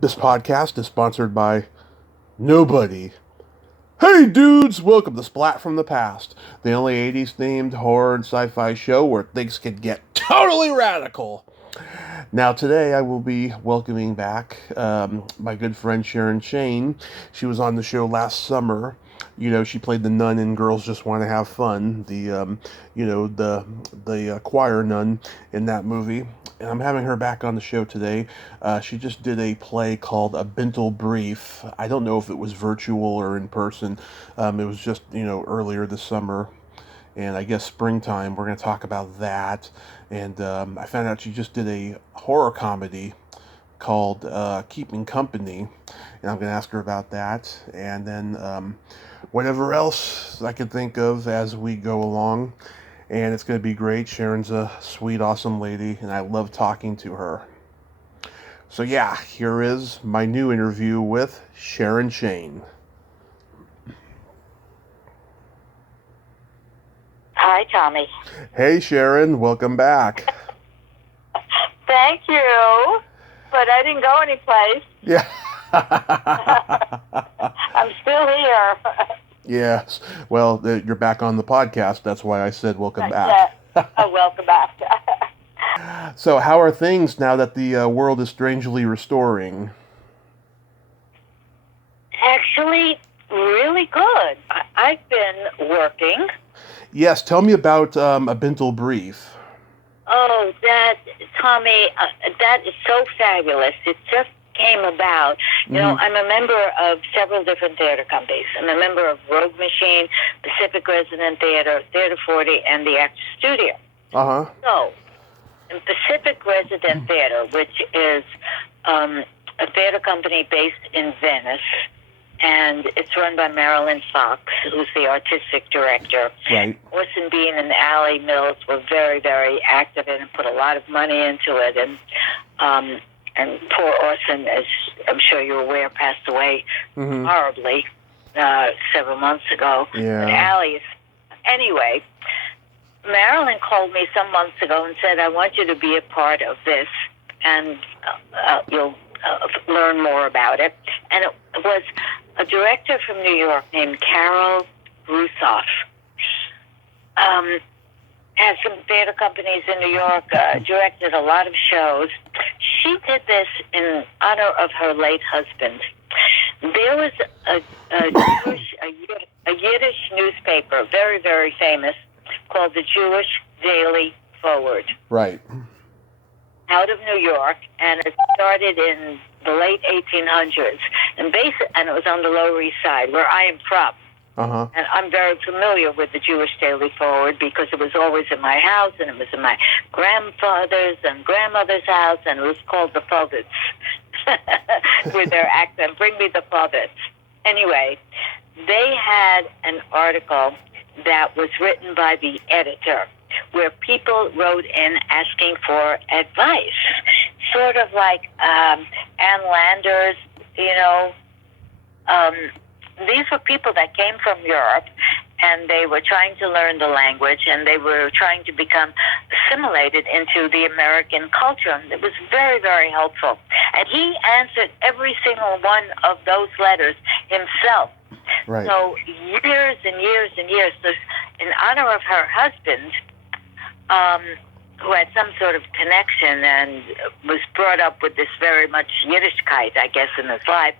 This podcast is sponsored by nobody. Hey dudes, welcome to Splat from the Past, the only 80s themed horror and sci-fi show where things can get totally radical. Now today I will be welcoming back my good friend Sharron Shayne. She was on the show last summer. You know, she played the nun in Girls Just Want to Have Fun, the choir nun in that movie. And I'm having her back on the show today. She just did a play called A Bintel Brief. I don't know if it was virtual or in person. It was just, earlier this summer. And I guess springtime, we're going to talk about that. And I found out she just did a horror comedy called Keeping Company. And I'm going to ask her about that. And then whatever else I can think of as we go along. And it's going to be great. Sharon's a sweet, awesome lady, and I love talking to her. So yeah, here is my new interview with Sharron Shayne. Hi, Tommy. Hey, Sharron. Welcome back. Thank you, but I didn't go anyplace. Yeah. I'm still here. Yes. Well, you're back on the podcast. That's why I said welcome back. Welcome back. So how are things now that the world is strangely restoring? Actually, really good. I've been working. Yes. Tell me about A Bintel Brief. Oh, Tommy, that is so fabulous. It just came about. You know, I'm a member of several different theater companies. I'm a member of Rogue Machine, Pacific Resident Theater, Theater 40, and the Actor Studio. Uh-huh. So, in Pacific Resident Theater, which is a theater company based in Venice, and it's run by Marilyn Fox, who's the artistic director. Right. Orson Bean and Allie Mills were very, very active in it and put a lot of money into it. And poor Orson, as I'm sure you're aware, passed away horribly several months ago. Yeah. But Allie, anyway, Marilyn called me some months ago and said, I want you to be a part of this, and you'll learn more about it. And it was a director from New York named Carol Russoff. Has some theater companies in New York, directed a lot of shows. She did this in honor of her late husband. There was a Yiddish newspaper, very, very famous, called the Jewish Daily Forward. Right. Out of New York, and it started in the late 1800s, and it was on the Lower East Side, where I am from. Uh-huh. And I'm very familiar with the Jewish Daily Forward because it was always in my house, and it was in my grandfather's and grandmother's house, and it was called the Povitz, with their accent, bring me the Povitz. Anyway, they had an article that was written by the editor where people wrote in asking for advice, sort of like Ann Landers, these were people that came from Europe, and they were trying to learn the language, and they were trying to become assimilated into the American culture. And it was very, very helpful. And he answered every single one of those letters himself. Right. So years and years and years, so in honor of her husband, who had some sort of connection and was brought up with this very much Yiddishkeit, I guess, in his life,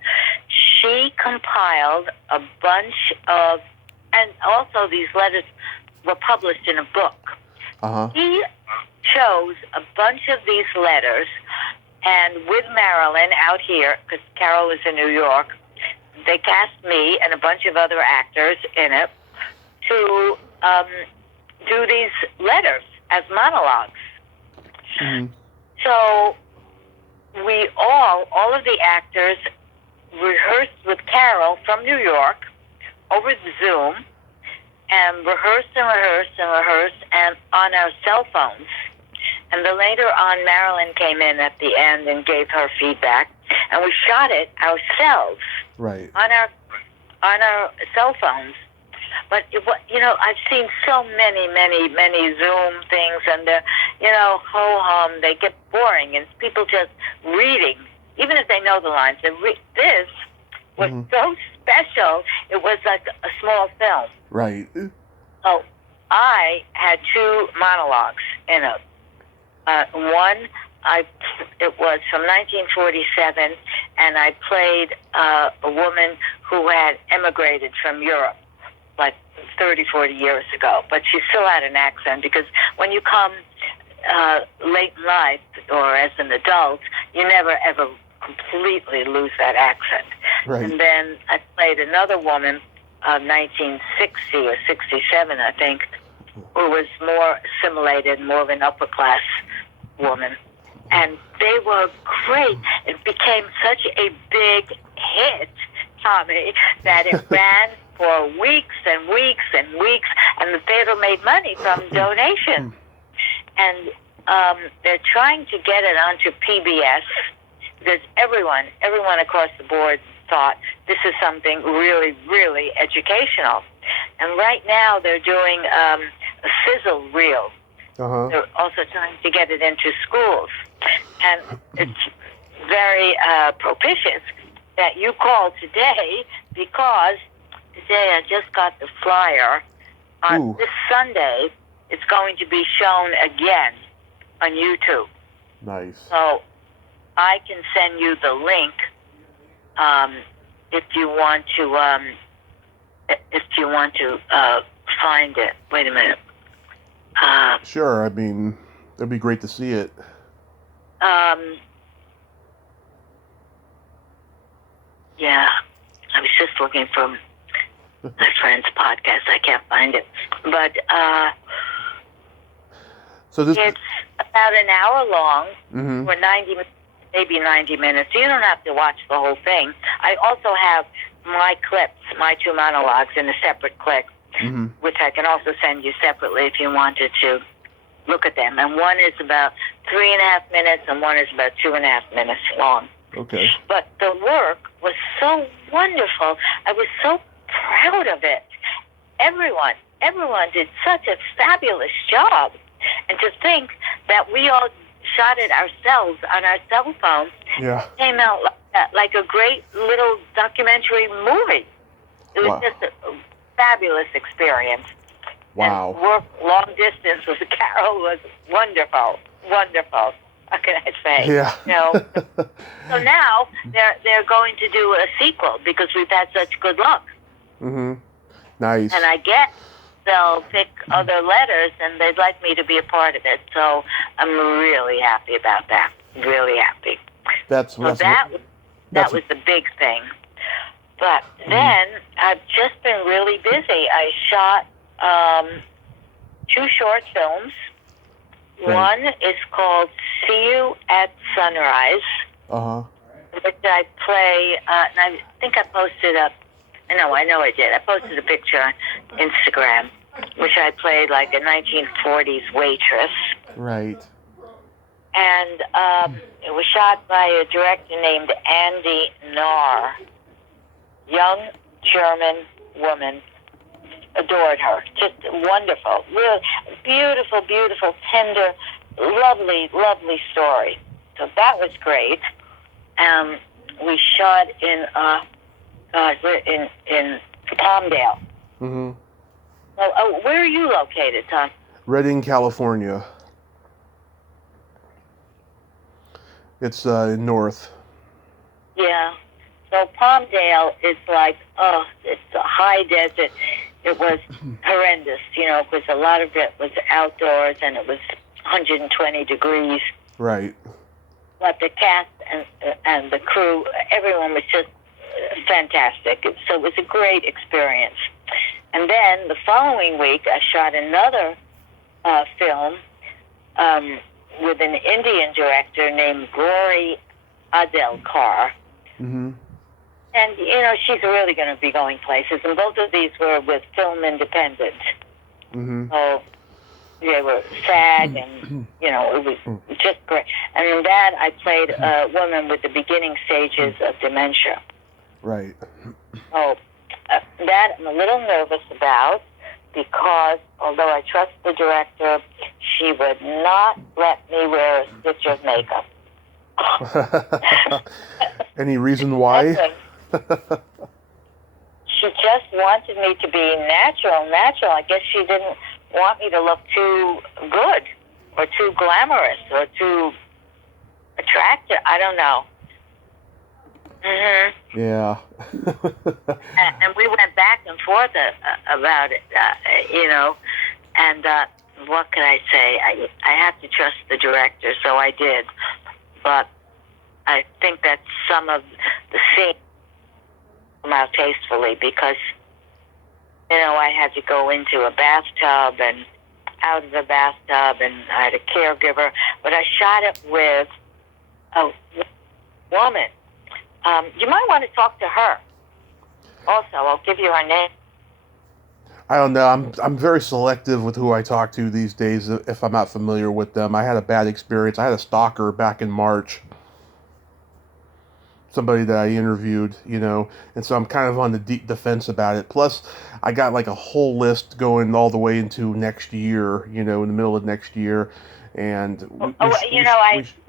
she compiled a bunch of, and also these letters were published in a book. Uh-huh. He chose a bunch of these letters, and with Marilyn out here, because Carol was in New York, they cast me and a bunch of other actors in it to do these letters as monologues. Mm-hmm. So we all of the actors rehearsed with Carol from New York over the Zoom, and rehearsed and on our cell phones. And then later on, Marilyn came in at the end and gave her feedback, and we shot it ourselves. Right. On our cell phones. But I've seen so many Zoom things, and they're ho hum. They get boring, and people just reading even if they know the lines. This was so special. It was like a small film. Right. So I had 2 monologues in it. One, it was from 1947, and I played a woman who had emigrated from Europe like 30, 40 years ago, but she still had an accent, because when you come late in life or as an adult, you never ever completely lose that accent. Right. And then I played another woman, 1960 or 67, I think, who was more assimilated, more of an upper class woman. And they were great. It became such a big hit, Tommy, that it ran for weeks and weeks and weeks, and the theater made money from donations. And they're trying to get it onto PBS, because everyone across the board thought this is something really, really educational. And right now they're doing a sizzle reel. They're also trying to get it into schools. And it's very propitious that you called today, because today I just got the flyer. On this Sunday, it's going to be shown again on YouTube. Nice. So I can send you the link if you want to find it. Wait a minute. Sure. I mean, it'd be great to see it. Yeah, I was just looking for my friend's podcast. I can't find it, but so this it's about an hour long, or 90 minutes. You don't have to watch the whole thing. I also have my clips, my 2 monologues in a separate clip, which I can also send you separately if you wanted to look at them. And one is about 3.5 minutes, and one is about 2.5 minutes long. Okay. But the work was so wonderful. I was so proud of it. Everyone did such a fabulous job. And to think that we all shot it ourselves on our cell phone, came out like a great little documentary movie. It was just a fabulous experience. Wow. And work long distance with Carol was wonderful. Wonderful. What can I say? Yeah. You know, so now they're going to do a sequel, because we've had such good luck. Nice. And I guess they'll pick other letters, and they'd like me to be a part of it. So I'm really happy about that. Really happy. That was the big thing. But then I've just been really busy. I shot 2 short films. Right. One is called See You at Sunrise, which I play, and I think I posted up, no, I know I did. I posted a picture on Instagram, which I played like a 1940s waitress. Right. And it was shot by a director named Andy Nahr. Young German woman. Adored her. Just wonderful. Real beautiful, beautiful, tender, lovely, lovely story. So that was great. We shot in Palmdale. Well, where are you located, Tom? Redding, California. It's north. Yeah. So Palmdale is like, it's a high desert. It was horrendous, because a lot of it was outdoors, and it was 120 degrees. Right. But the cast and the crew, everyone was just fantastic. So it was a great experience. And then the following week, I shot another film with an Indian director named Gauri Adelkar. And, she's really going to be going places. And both of these were with Film Independent. So they were SAG, and, it was just great. And in that, I played a woman with the beginning stages of dementia. Right. So that I'm a little nervous about, because although I trust the director, she would not let me wear a stitch of makeup. Any reason why? Nothing. She just wanted me to be natural. I guess she didn't want me to look too good or too glamorous or too attractive. I don't know. Yeah. And we went back and forth about it, and what can I say? I have to trust the director, so I did. But I think that some of the scenes come out tastefully because, I had to go into a bathtub and out of the bathtub, and I had a caregiver. But I shot it with a woman. You might want to talk to her. Also, I'll give you her name. I don't know. I'm very selective with who I talk to these days if I'm not familiar with them. I had a bad experience. I had a stalker back in March. Somebody that I interviewed, and so I'm kind of on the deep defense about it. Plus, I got like a whole list going all the way into next year, in the middle of next year, and I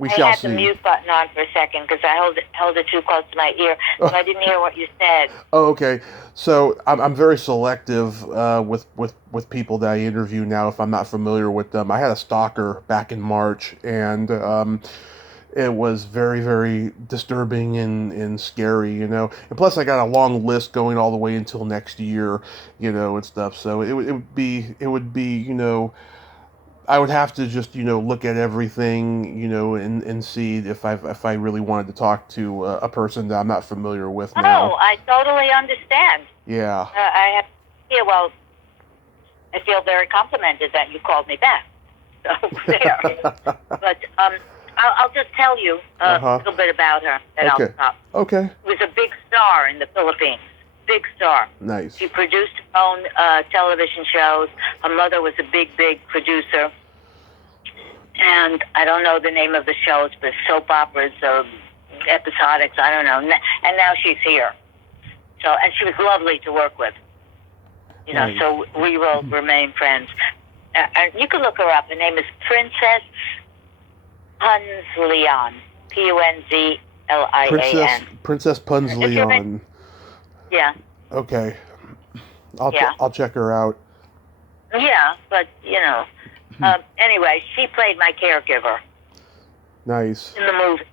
shall had see. the mute button on for a second because I held it too close to my ear, so I didn't hear what you said. Oh, okay. So I'm very selective with people that I interview now if I'm not familiar with them. I had a stalker back in March, and it was very, very disturbing and scary, And plus, I got a long list going all the way until next year, and stuff. So it would be, I would have to just, look at everything, and see if I really wanted to talk to a person that I'm not familiar with now. Oh, I totally understand. Yeah. Well, I feel very complimented that you called me back. So there. But I'll just tell you a little bit about her, and Okay. I'll stop. Okay. She was a big star in the Philippines. Big star. Nice. She produced her own television shows. Her mother was a big, big producer. And I don't know the name of the shows, but soap operas or episodics, I don't know. And now she's here. So, and she was lovely to work with. Nice. So we will remain friends. And you can look her up. Her name is Princess Punzlian. Punzlian. Princess Punzlian. Yeah. Okay. I'll check her out. Yeah, but anyway, she played my caregiver. Nice. In the movie,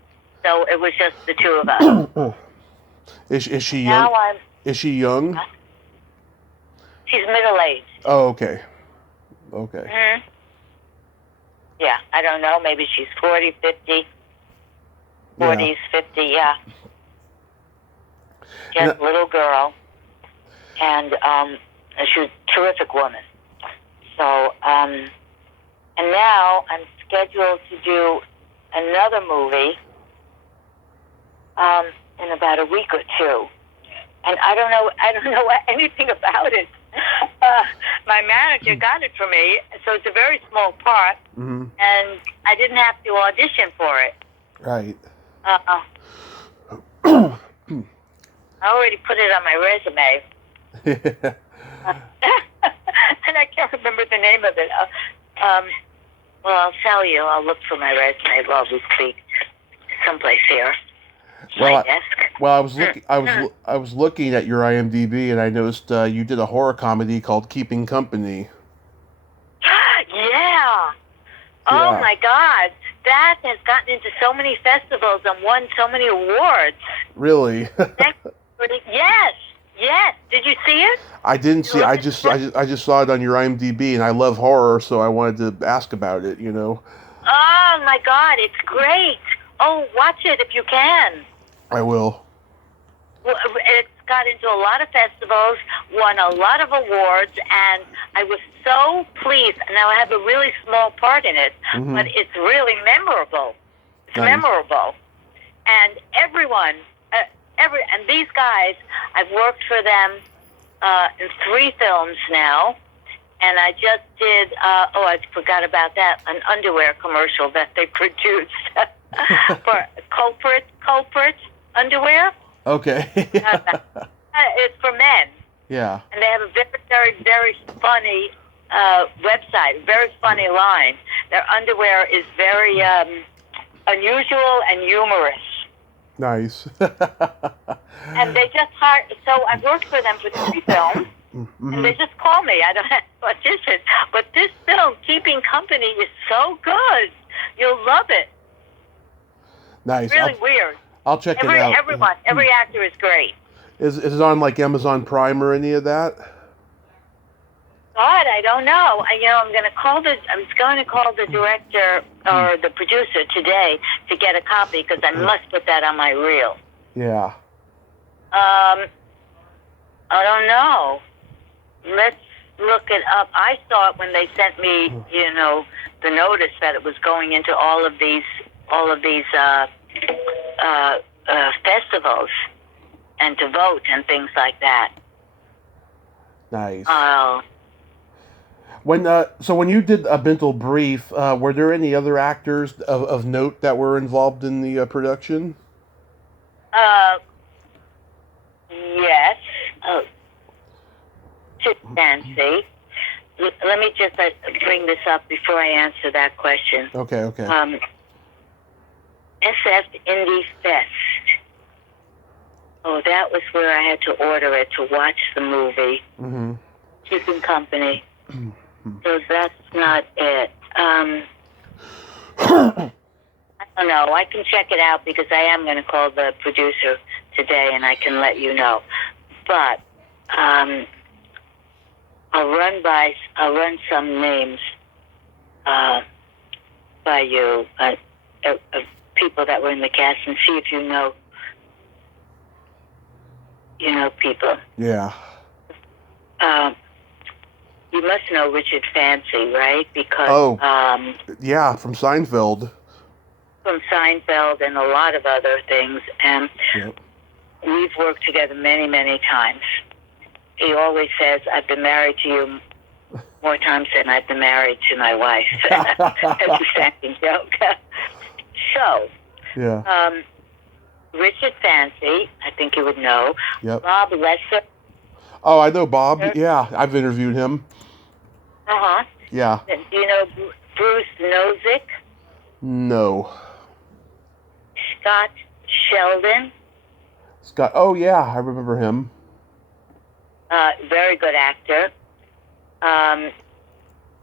so it was just the two of us. Is she young? Is she young? She's middle-aged. Oh, okay. Okay. Mm-hmm. Yeah, I don't know. Maybe she's 40, 50, 40s, 50. Yeah. Just a little girl, and she was a terrific woman. So, and now I'm scheduled to do another movie in about a week or two, and I don't know anything about it. My manager got it for me, so it's a very small part, and I didn't have to audition for it. Right. I already put it on my resume. And I can't remember the name of it. Well, I'll tell you. I'll look for my resume while we speak. Someplace here. My desk. Well, I was looking at your IMDb, and I noticed you did a horror comedy called Keeping Company. Yeah. Oh my God, that has gotten into so many festivals and won so many awards. Really? Yes. Did you see it? I didn't see. I just saw it on your IMDb, and I love horror, so I wanted to ask about it. Oh my God, it's great. Oh, watch it if you can. I will. Well, it's got into a lot of festivals, won a lot of awards, and I was so pleased. Now I have a really small part in it, but it's really memorable. It's memorable, and everyone. And these guys, I've worked for them in 3 films now, and I just did, I forgot about that, an underwear commercial that they produced for Culprit underwear. Okay. It's for men. Yeah. And they have a very, very, very funny website, very funny line. Their underwear is very unusual and humorous. Nice. And they just hired, so I've worked for them for 3 films, and they just call me. I don't have to audition. But this film, Keeping Company, is so good. You'll love it. Nice. Really weird. I'll check it out. Every actor is great. Is it on like Amazon Prime or any of that? God, I don't know. I'm going to call the director or the producer today to get a copy because I must put that on my reel. Yeah. I don't know. Let's look it up. I saw it when they sent me, the notice that it was going into all of these festivals and to vote and things like that. Nice. So when you did a Bintel Brief, were there any other actors of note that were involved in the production? Yes. Nancy. Let me just bring this up before I answer that question. Okay. SF Indie Fest. Oh, that was where I had to order it to watch the movie. Mm-hmm. Keeping Company. So that's not it. I don't know. I can check it out because I am going to call the producer today and I can let you know. But I'll run some names by you of people that were in the cast and see if you know people. Yeah. You must know Richard Fancy, right? Because yeah, from Seinfeld. From Seinfeld and a lot of other things, and yep. We've worked together many, many times. He always says, "I've been married to you more times than I've been married to my wife." That's a standing joke. So, yeah. Richard Fancy, I think you would know. Yep. Bob Lesser. Oh, I know Bob. Yeah, I've interviewed him. Uh-huh. Yeah. Do you know Bruce Nozick? No. Scott Sheldon. Scott. Oh, yeah, I remember him. Very good actor. I'm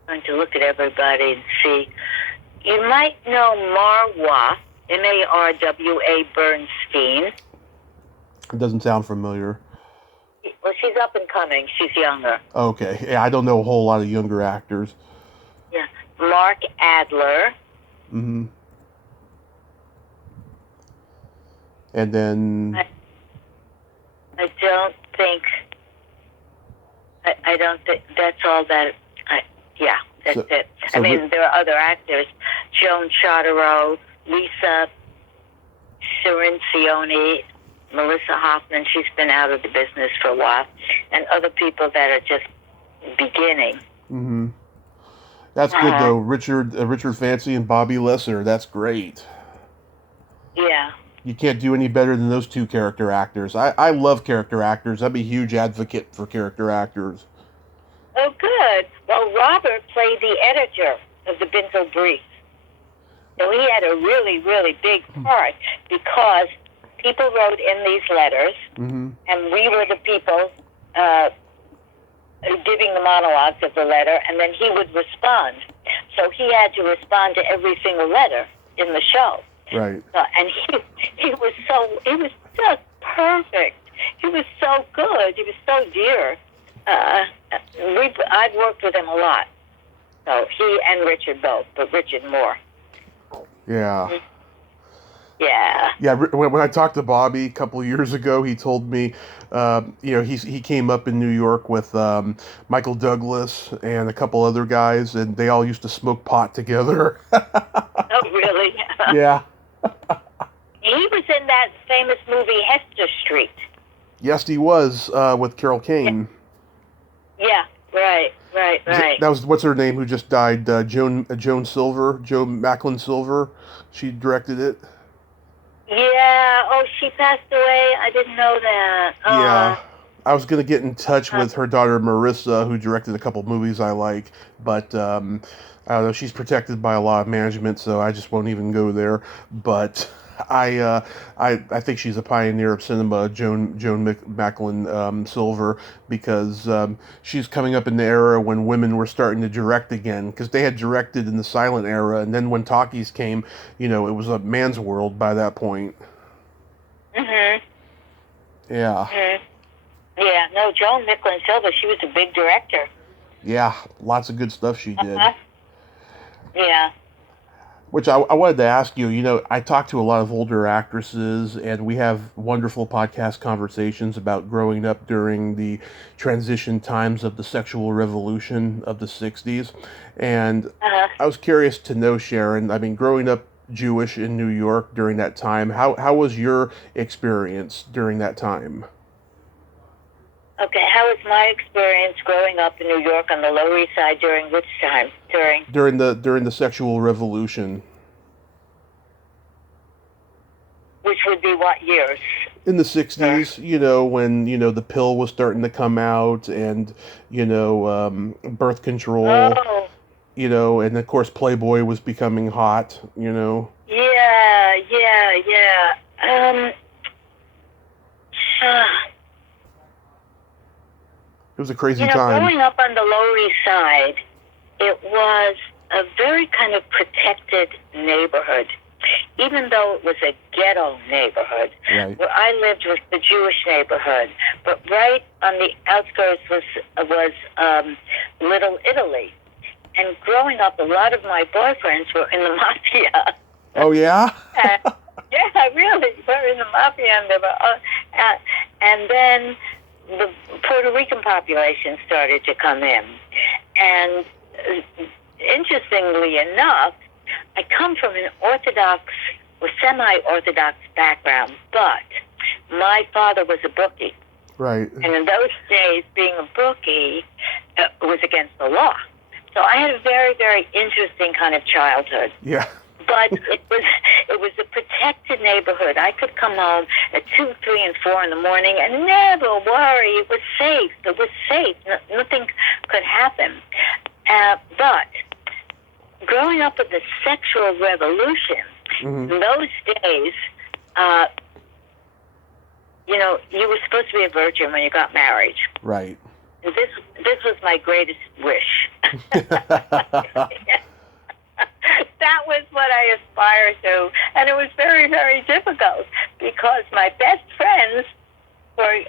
going to look at everybody and see. You might know Marwa, Marwa Bernstein. It doesn't sound familiar. Well, she's up and coming. She's younger. Okay. Yeah, I don't know a whole lot of younger actors. Yeah. Mark Adler. Mm-hmm. And then... I don't think... I don't think... That's all that... yeah, that's it. So there are other actors. Joan Chartereau, Lisa Cirincione, Melissa Hoffman, she's been out of the business for a while, and other people that are just beginning. Mm-hmm. That's good, though. Richard Fancy and Bobby Lesser. That's great. Yeah. You can't do any better than those two character actors. I love character actors. I'm a huge advocate for character actors. Oh, good. Well, Robert played the editor of the Bintel Brief. So he had a really, really big part because people wrote in these letters, mm-hmm. and we were the people giving the monologues of the letter, and then he would respond. So he had to respond to every single letter in the show. Right. And he was just perfect. He was so good. He was so dear. I've worked with him a lot. So he and Richard both, but Richard more. Yeah. Yeah. Yeah. When I talked to Bobby a couple of years ago, he told me, he came up in New York with Michael Douglas and a couple other guys, and they all used to smoke pot together. Oh, really? Yeah. He was in that famous movie Hester Street. Yes, he was with Carol Kane. Yeah. Right. That was, what's her name, who just died? Joan Silver, Joe Macklin Silver. She directed it. Yeah. Oh, she passed away. I didn't know that. Yeah. I was going to get in touch with her daughter Marissa, who directed a couple movies I like, but I don't know. She's protected by a lot of management, so I just won't even go there. But I think she's a pioneer of cinema, Macklin Silver, because she's coming up in the era when women were starting to direct again, because they had directed in the silent era, and then when talkies came, it was a man's world by that point. Mhm. Yeah. Mhm. Yeah. No, Joan Micklin Silver. She was a big director. Yeah, lots of good stuff she did. Uh-huh. Yeah. Which I wanted to ask you, I talk to a lot of older actresses, and we have wonderful podcast conversations about growing up during the transition times of the sexual revolution of the 60s. And Uh-huh. I was curious to know, Sharon, I mean, growing up Jewish in New York during that time, how was your experience during that time? Okay. How was my experience growing up in New York on the Lower East Side during which time? During the sexual revolution. Which would be what years? In the Sir? 60s, when, the pill was starting to come out, and, birth control, Oh. and of course Playboy was becoming hot. Yeah. Yeah. Yeah. Uh, It was a crazy time. growing up on the Lower East Side, it was a very kind of protected neighborhood, even though it was a ghetto neighborhood. Right. Where I lived was the Jewish neighborhood, but right on the outskirts was Little Italy. And growing up, a lot of my boyfriends were in the mafia. Oh, yeah? Yeah, really, we're in the mafia, and they were, and then the Puerto Rican population started to come in. And interestingly enough, I come from an Orthodox or semi-Orthodox background, but my father was a bookie. Right. And in those days, being a bookie was against the law. So I had a very, very interesting kind of childhood. Yeah. But it was a protected neighborhood. I could come home at 2, 3, and 4 in the morning and never worry. It was safe. It was safe. Nothing could happen. But growing up with the sexual revolution, Mm-hmm. in those days, you were supposed to be a virgin when you got married. Right. And this was my greatest wish. That was what I aspired to. And it was very, very difficult because my best friends were,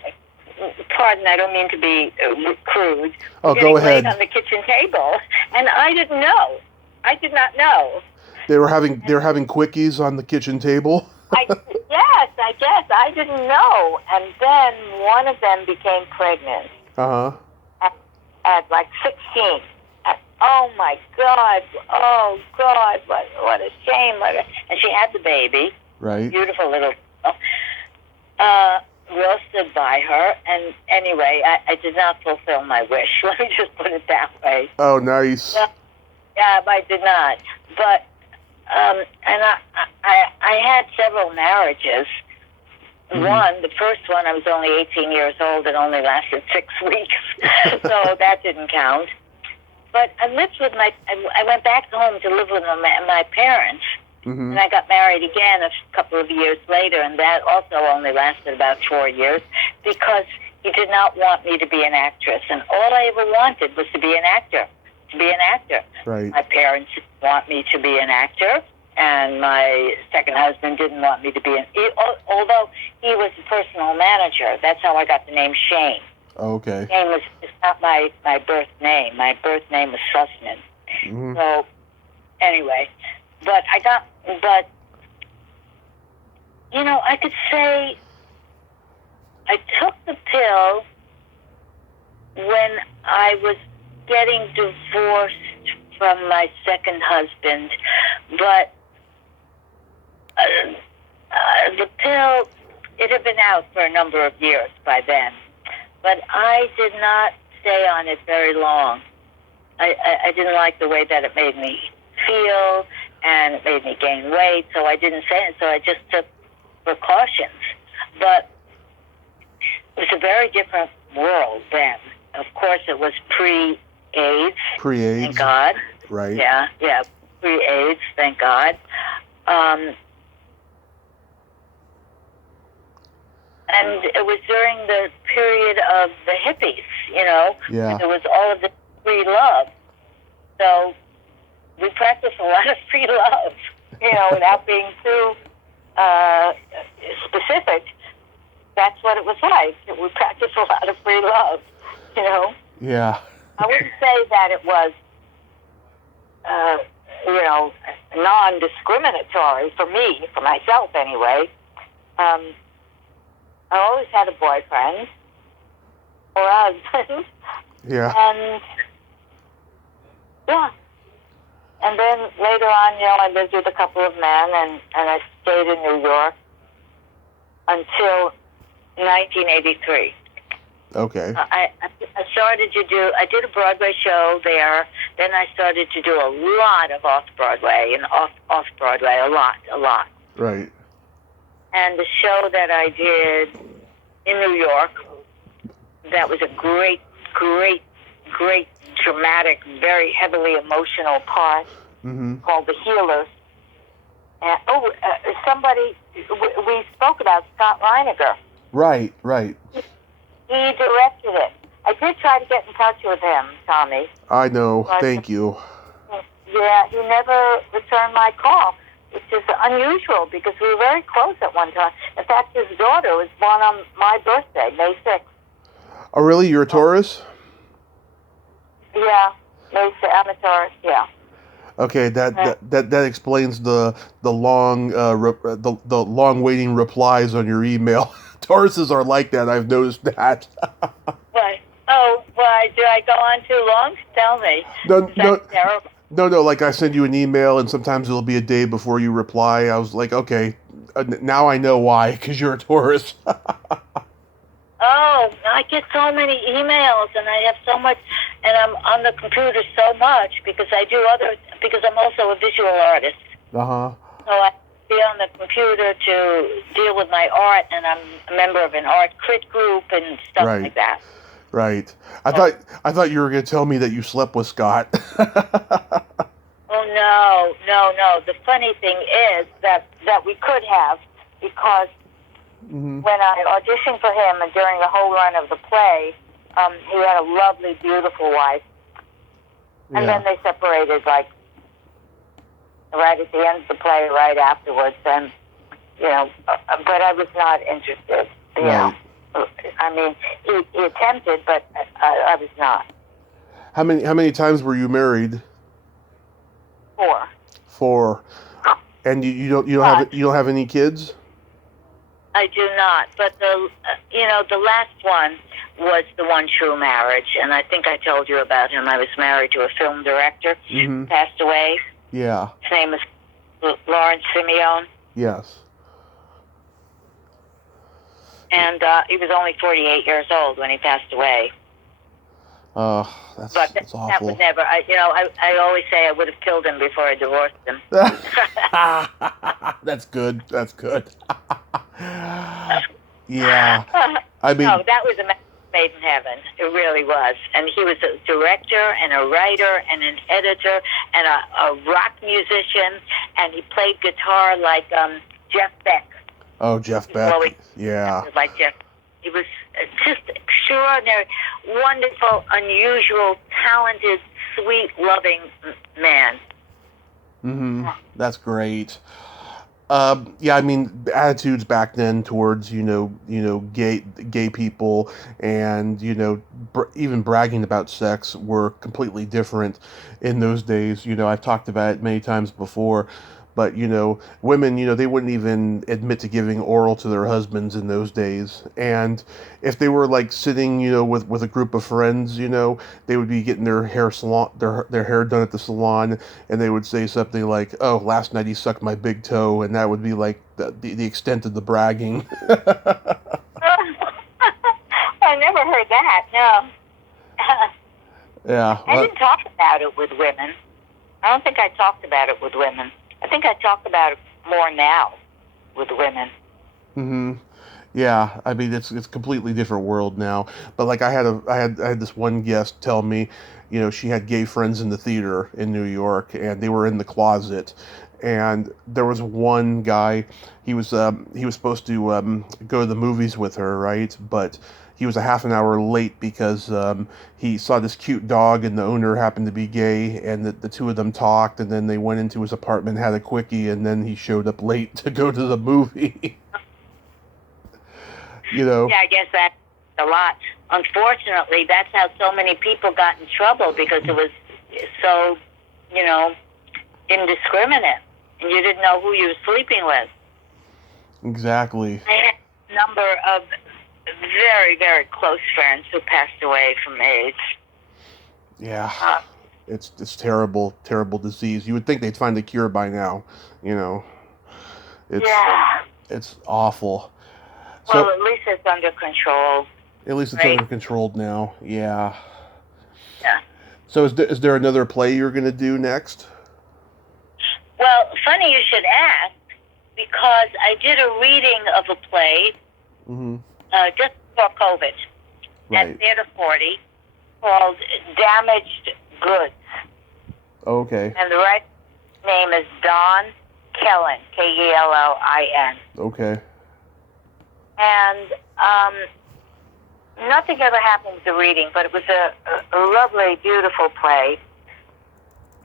pardon, I don't mean to be crude, Oh, getting go ahead. laid on the kitchen table. And I didn't know. I did not know. They were having quickies on the kitchen table. Yes, I guess. I didn't know. And then one of them became pregnant Uh-huh. at like 16. Oh my God! Oh God! What a shame! And she had the baby. Right. Beautiful little girl. We all stood by her, and anyway, I did not fulfill my wish. Let me just put it that way. Oh, nice. Yeah, I did not. But and I had several marriages. Mm-hmm. One, the first one, I was only 18 years old. It only lasted 6 weeks, so that didn't count. But I lived with I went back home to live with my parents, Mm-hmm. and I got married again a couple of years later, and that also only lasted about 4 years because he did not want me to be an actress, and all I ever wanted was to be an actor. Right. My parents didn't want me to be an actor, and my second husband didn't want me to be although he was a personal manager. That's how I got the name Shayne. Okay. It's not my birth name. My birth name was Sussman. Mm-hmm. So, anyway, but I could say I took the pill when I was getting divorced from my second husband, but the pill, it had been out for a number of years by then. But I did not stay on it very long. I didn't like the way that it made me feel, and it made me gain weight, so I didn't say it. So I just took precautions. But it was a very different world then. Of course, it was pre-AIDS. Pre-AIDS. Thank God. Right. Yeah, pre-AIDS, thank God. And it was during the period of the hippies, Yeah. there was all of this free love. So we practiced a lot of free love, without being too specific. That's what it was like. We practiced a lot of free love, Yeah. I wouldn't say that it was, non-discriminatory for me, for myself anyway. I always had a boyfriend or a husband. Yeah. And, yeah. And then later on, I lived with a couple of men, and I stayed in New York until 1983. Okay. I did a Broadway show there. Then I started to do a lot of off-Broadway, and off-Broadway, a lot. Right. And the show that I did in New York, that was a great, dramatic, very heavily emotional part, called The Healers. And, we spoke about Scott Reiniger. Right. He directed it. I did try to get in touch with him, Tommy. I know. Thank you. Yeah, he never returned my call, which is unusual because we were very close at one time. In fact, his daughter was born on my birthday, May 6th. Oh, really? You're a Taurus? Yeah, May 6th. I'm a Taurus, yeah. Okay, that explains the long the long waiting replies on your email. Tauruses are like that. I've noticed that. Why? Oh, why? Did I go on too long? Tell me. No, terrible? No. Like I send you an email, and sometimes it'll be a day before you reply. I was like, okay, now I know why, because you're a Taurus. Oh, I get so many emails, and I have so much, and I'm on the computer so much because I'm also a visual artist. Uh-huh. So I be on the computer to deal with my art, and I'm a member of an art crit group and stuff like that. Right. I thought you were going to tell me that you slept with Scott. Oh, no. The funny thing is that we could have, because when I auditioned for him and during the whole run of the play, he had a lovely, beautiful wife. And then they separated, like, right at the end of the play, right afterwards. And, but I was not interested. Right. I mean, he attempted, but I was not. How many times were you married? 4. 4. And you don't have any kids? I do not, but the last one was the one true marriage, and I think I told you about him. I was married to a film director, passed away. Yeah. His name is Lawrence Simeone. Yes. And he was only 48 years old when he passed away. That's awful. That would never. I always say I would have killed him before I divorced him. That's good. Yeah. I mean, no, that was a match made in heaven. It really was. And he was a director and a writer and an editor and a rock musician, and he played guitar like Jeff Beck. Oh, Jeff Beck. Yeah. Like Jeff. He was just extraordinary, wonderful, unusual, talented, sweet, loving man. That's great. Yeah, I mean, attitudes back then towards gay people and even bragging about sex were completely different in those days. I've talked about it many times before, but women, they wouldn't even admit to giving oral to their husbands in those days. And if they were like sitting, with a group of friends, they would be getting their hair done at the salon, and they would say something like, "Oh, last night he sucked my big toe," and that would be like the extent of the bragging. I never heard that. No. Yeah. I didn't talk about it with women. I don't think I talked about it with women. I think I talk about it more now with women. Yeah, I mean it's a completely different world now. But like I had this one guest tell me, she had gay friends in the theater in New York, and they were in the closet, and there was one guy, he was supposed to go to the movies with her, right? But he was a half an hour late because he saw this cute dog, and the owner happened to be gay, and the two of them talked, and then they went into his apartment, had a quickie, and then he showed up late to go to the movie. you know. Yeah, I guess that's a lot. Unfortunately, that's how so many people got in trouble because it was so, you know, indiscriminate, and you didn't know who you were sleeping with. Exactly. I had a number of very, very close friends who passed away from AIDS. Yeah. It's terrible, terrible disease. You would think they'd find a cure by now, you know. It's Yeah. it's awful. Well, So at least it's under control. at least it's Right? under control now. Yeah. Yeah. So is there another play you're going to do next? Well, funny you should ask, because I did a reading of a play Mhm. just before COVID Right. at Theater 40 called Damaged Goods. Okay. And the right name is Don Kellen, Kellin. Okay. And nothing ever happened with the reading, but it was a lovely, beautiful play.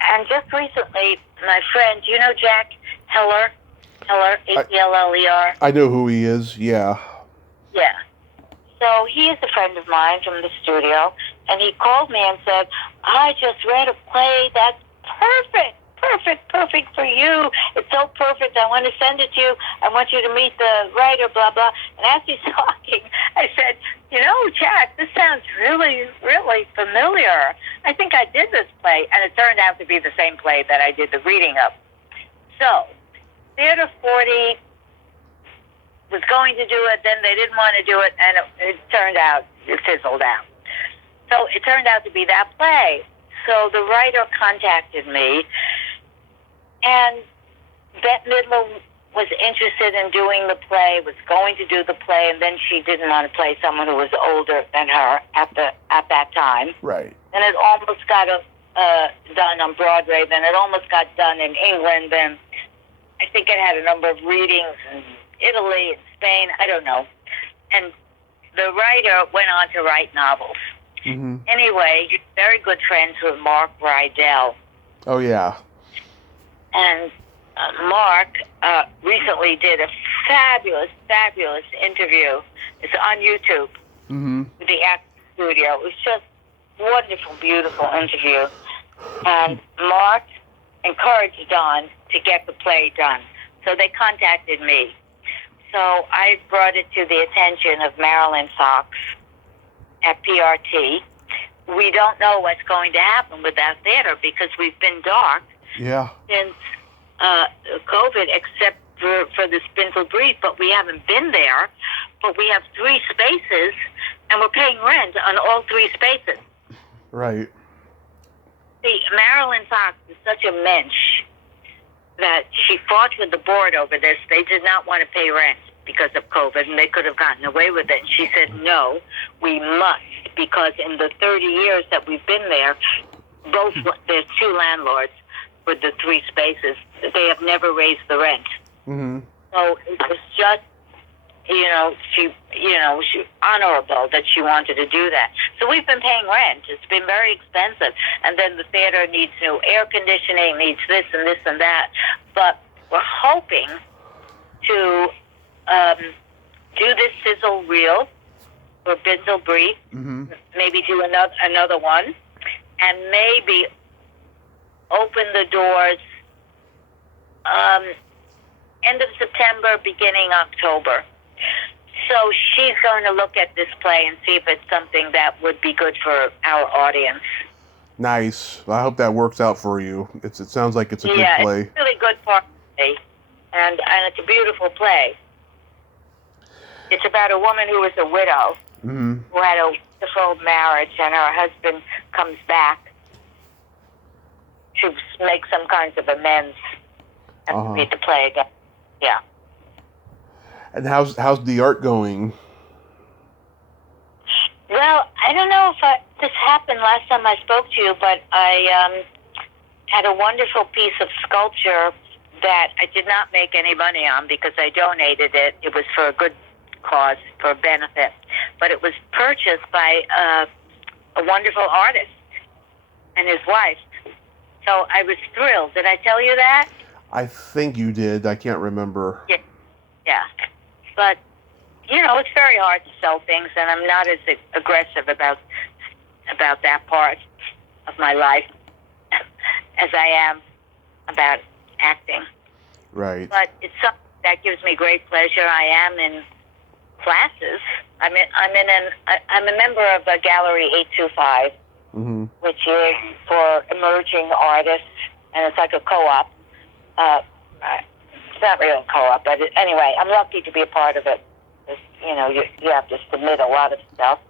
And just recently, my friend, you know Jack Heller, Heller, I know who he is. Yeah. Yeah. So he is a friend of mine from the studio, and he called me and said, I just read a play that's perfect for you. It's so perfect. I want to send it to you. I want you to meet the writer, blah, blah. And as he's talking, I said, Jack, this sounds really, really familiar. I think I did this play. And it turned out to be the same play that I did the reading of. So, Theater 40 was going to do it, then they didn't want to do it, and it turned out, it fizzled out. So it turned out to be that play. So the writer contacted me, and Bette Midler was interested in doing the play, was going to do the play, and then she didn't want to play someone who was older than her at that time. Right. And it almost got done on Broadway, then it almost got done in England, and I think it had a number of readings in Italy and Spain, I don't know. And the writer went on to write novels. Mm-hmm. Anyway, he's very good friends with Mark Rydell. Oh, yeah. And Mark recently did a fabulous interview. It's on YouTube with the acting studio. It was just wonderful, beautiful interview. And Mark encouraged Don to get the play done. So they contacted me. So I brought it to the attention of Marilyn Fox at PRT. We don't know what's going to happen with that theater because we've been dark since COVID, except for this Bintel Brief, but we haven't been there. But we have 3 spaces, and we're paying rent on all 3 spaces. Right. See, Marilyn Fox is such a mensch that she fought with the board over this. They did not want to pay rent because of COVID, and they could have gotten away with it. And she said, no, we must, because in the 30 years that we've been there, there's 2 landlords with the 3 spaces. They have never raised the rent. Mm-hmm. So it was just, she honorable that she wanted to do that. So we've been paying rent. It's been very expensive. And then the theater needs new air conditioning, needs this and this and that. But we're hoping to do this sizzle reel for Bintel Brief, maybe do another one, and maybe open the doors end of September, beginning October. So she's going to look at this play and see if it's something that would be good for our audience. Nice. I hope that works out for you. It sounds like it's a good play. It's really good for me, and it's a beautiful play. It's about a woman who was a widow, who had a wonderful marriage, and her husband comes back to make some kinds of amends and read the play again. Yeah. And how's the art going? Well, I don't know if this happened last time I spoke to you, but I had a wonderful piece of sculpture that I did not make any money on because I donated it. It was for a good cause, for a benefit. But it was purchased by a wonderful artist and his wife. So I was thrilled. Did I tell you that? I think you did. I can't remember. Yeah. Yeah. But, it's very hard to sell things, and I'm not as aggressive about that part of my life as I am about acting. Right. But it's something that gives me great pleasure. I am in classes. I'm a member of Gallery 825, Mm-hmm. which is for emerging artists, and it's like a co-op. It's not really a co-op, but anyway, I'm lucky to be a part of it. You have to submit a lot of stuff,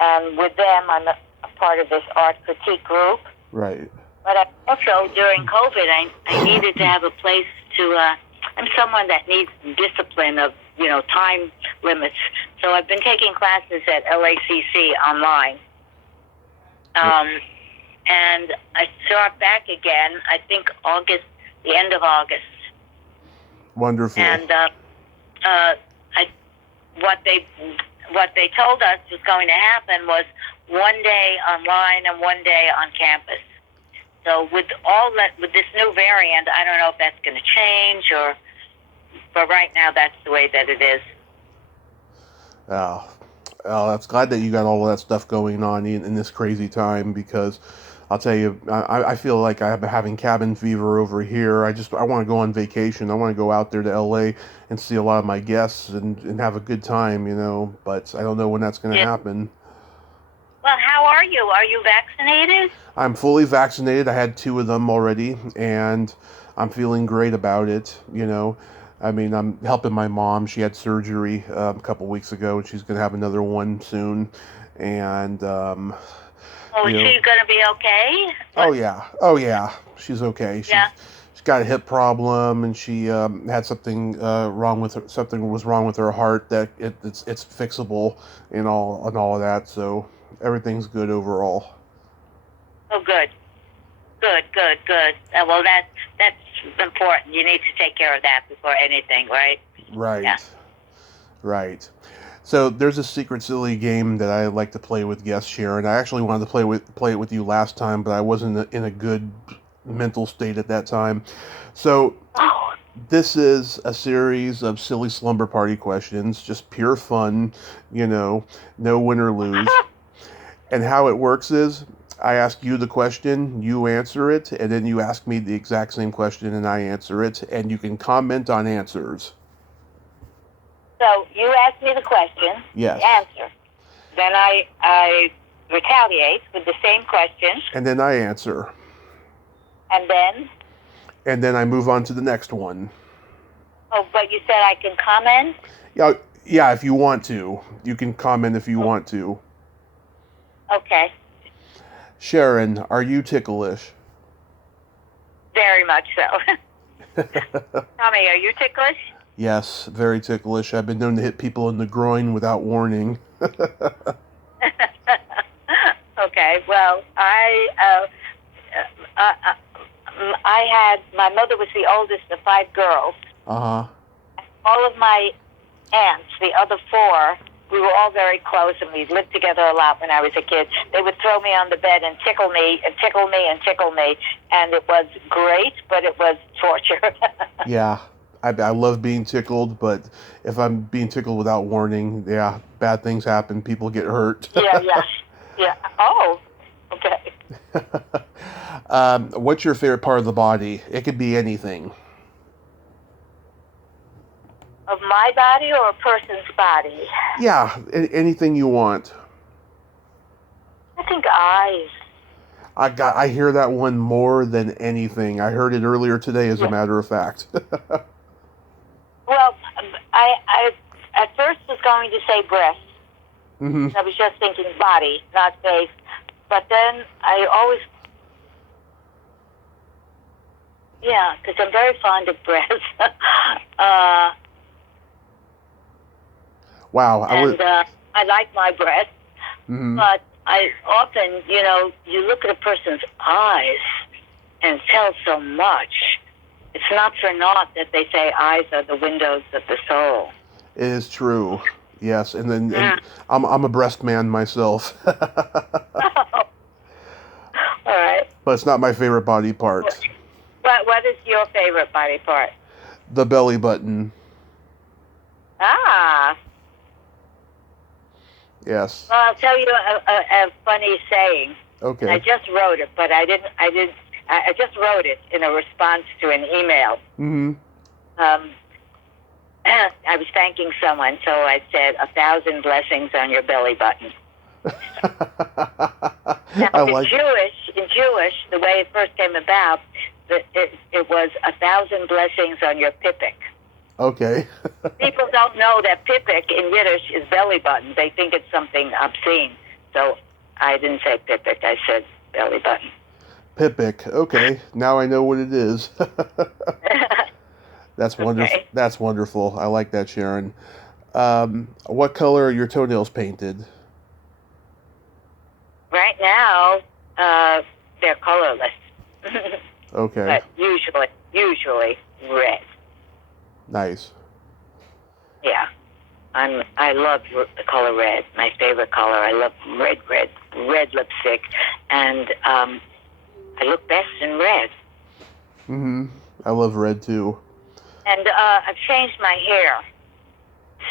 and with them, I'm a part of this art critique group. Right. But also during COVID, I needed to have a place to. I'm someone that needs discipline of time limits, so I've been taking classes at LACC online. And I start back again, I think the end of August. Wonderful. And what they told us was going to happen was one day online and one day on campus. So with this new variant, I don't know if that's going to change but right now that's the way that it is. Oh, that's glad that you got all of that stuff going on in this crazy time, because I'll tell you, I feel like I'm having cabin fever over here. I want to go on vacation. I want to go out there to LA and see a lot of my guests and have a good time, but I don't know when that's going to happen. Well, how are you? Are you vaccinated? I'm fully vaccinated. I had 2 of them already, and I'm feeling great about it, I mean, I'm helping my mom. She had surgery a couple weeks ago, and she's going to have another one soon. And, is she going to be okay? Oh, yeah. She's okay. She's got a hip problem, and she had something wrong with her. Something was wrong with her heart that it's fixable and all of that. So everything's good overall. Oh, good. Well, that's important. You need to take care of that before anything, right? Right. Yeah. Right. So there's a secret silly game that I like to play with guests, Sharron. I actually wanted to play it with you last time, but I wasn't in a good mental state at that time. So this is a series of silly slumber party questions, just pure fun, no win or lose. And how it works is I ask you the question, you answer it, and then you ask me the exact same question and I answer it, and you can comment on answers. So you ask me the question, yes. Answer. Then I retaliate with the same question. And then I answer. And then? And then I move on to the next one. Oh, but you said I can comment? Yeah, if you want to. You can comment if you want to. Okay. Sharron, are you ticklish? Very much so. Tommy, are you ticklish? Yes, very ticklish. I've been known to hit people in the groin without warning. Okay, well, my mother was the oldest of 5 girls. Uh-huh. All of my aunts, the other 4, we were all very close, and we lived together a lot when I was a kid. They would throw me on the bed and tickle me, and tickle me, and tickle me, and it was great, but it was torture. Yeah, I love being tickled, but if I'm being tickled without warning, yeah, bad things happen. People get hurt. Yeah. Oh, okay. What's your favorite part of the body? It could be anything. Of my body or a person's body? Yeah, anything you want. I think eyes. I hear that one more than anything. I heard it earlier today, as a matter of fact. Well, I at first was going to say breast. Mm-hmm. I was just thinking body, not face. But then I always, because I'm very fond of breasts. Wow, I would. And I like my breasts, Mm-hmm. but I often, you look at a person's eyes and it tells so much. It's not for naught that they say eyes are the windows of the soul. It is true. Yes, and then Yeah. and I'm a breast man myself, All right. but it's not my favorite body part. What is your favorite body part? The belly button. Ah. Yes. Well, I'll tell you a funny saying. Okay. I just wrote it, but I didn't. I just wrote it in a response to an email. Mm-hmm. I was thanking someone, so I said 1,000 blessings on your belly button. Now, I in like. Jewish, the way it first came about, it was 1,000 blessings on your pipik. Okay. People don't know that pipik in Yiddish is belly button. They think it's something obscene. So I didn't say pipik. I said belly button. Pipik. Okay. Now I know what it is. That's wonderful. Okay. That's wonderful. I like that, Sharon. What color are your toenails painted? Right now, they're colorless. Okay. But usually red. Nice. Yeah. I love the color red. My favorite color. I love red lipstick, and I look best in red. Mm-hmm. I love red too. And I've changed my hair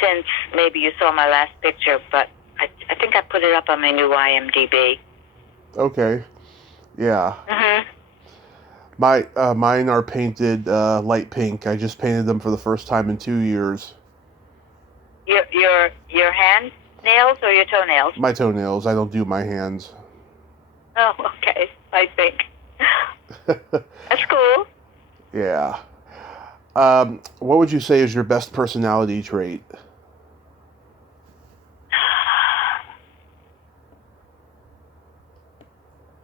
since maybe you saw my last picture, but I think I put it up on my new IMDb. Okay. Yeah. Mm-hmm. Mine are painted light pink. I just painted them for the first time in 2 years. Your hand nails or your toenails? My toenails. I don't do my hands. Oh, okay. I think that's cool. Yeah. What would you say is your best personality trait?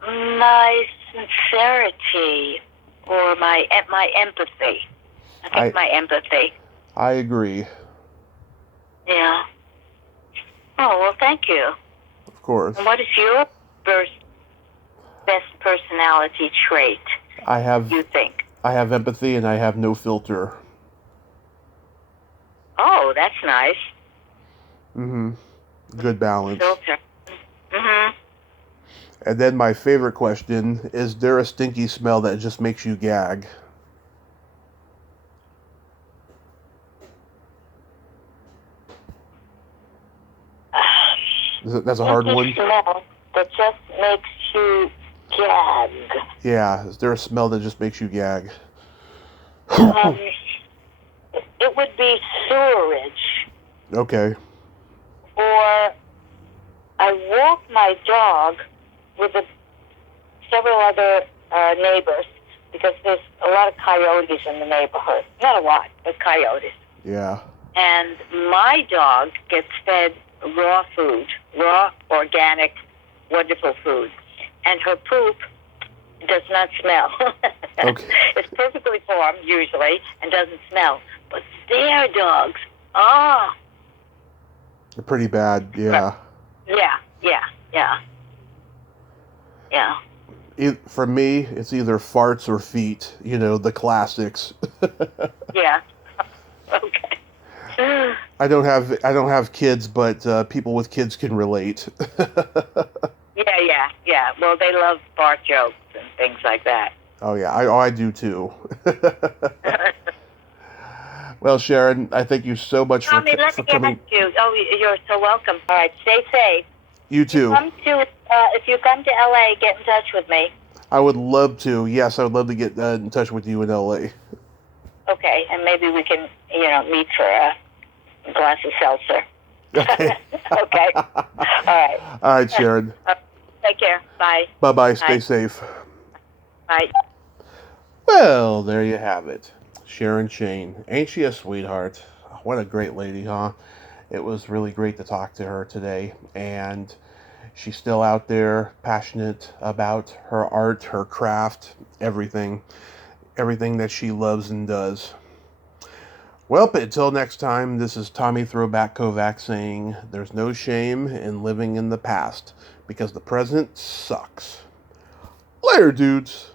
My sincerity or my empathy. I think my empathy. I agree. Yeah. Oh, well, thank you. Of course. And what is your best personality trait, you think? I have empathy and I have no filter. Oh, that's nice. Mm-hmm. Good balance. Filter. Mm-hmm. And then my favorite question, is there a stinky smell that just makes you gag? That's a hard one. Smell that just makes you gag. Yeah, is there a smell that just makes you gag? It would be sewerage. Okay. Or I walk my dog with several other neighbors because there's a lot of coyotes in the neighborhood. Not a lot, but coyotes. Yeah. And my dog gets fed raw food, raw, organic, wonderful food. And her poop does not smell. Okay. It's perfectly formed, usually, and doesn't smell. But their dogs, Pretty bad, yeah. Yeah. For me, it's either farts or feet. You know, the classics. Yeah. Okay. I don't have kids, but people with kids can relate. Yeah. Well, they love fart jokes and things like that. Oh yeah, I do too. Well, Sharon, I thank you so much for coming. You. Oh, you're so welcome. All right, stay safe. You too. If you come to LA, get in touch with me. I would love to. Yes, I would love to get in touch with you in LA. Okay, and maybe we can, meet for a glass of seltzer. Okay. Okay. All right. All right, Sharon. Take care. Bye. Bye-bye. Stay safe. Bye. Well, there you have it. Sharron Shayne. Ain't she a sweetheart? What a great lady, huh? It was really great to talk to her today. And she's still out there, passionate about her art, her craft, everything that she loves and does. Well, but until next time, this is Tommy Throwback Kovac saying there's no shame in living in the past because the present sucks. Later, dudes.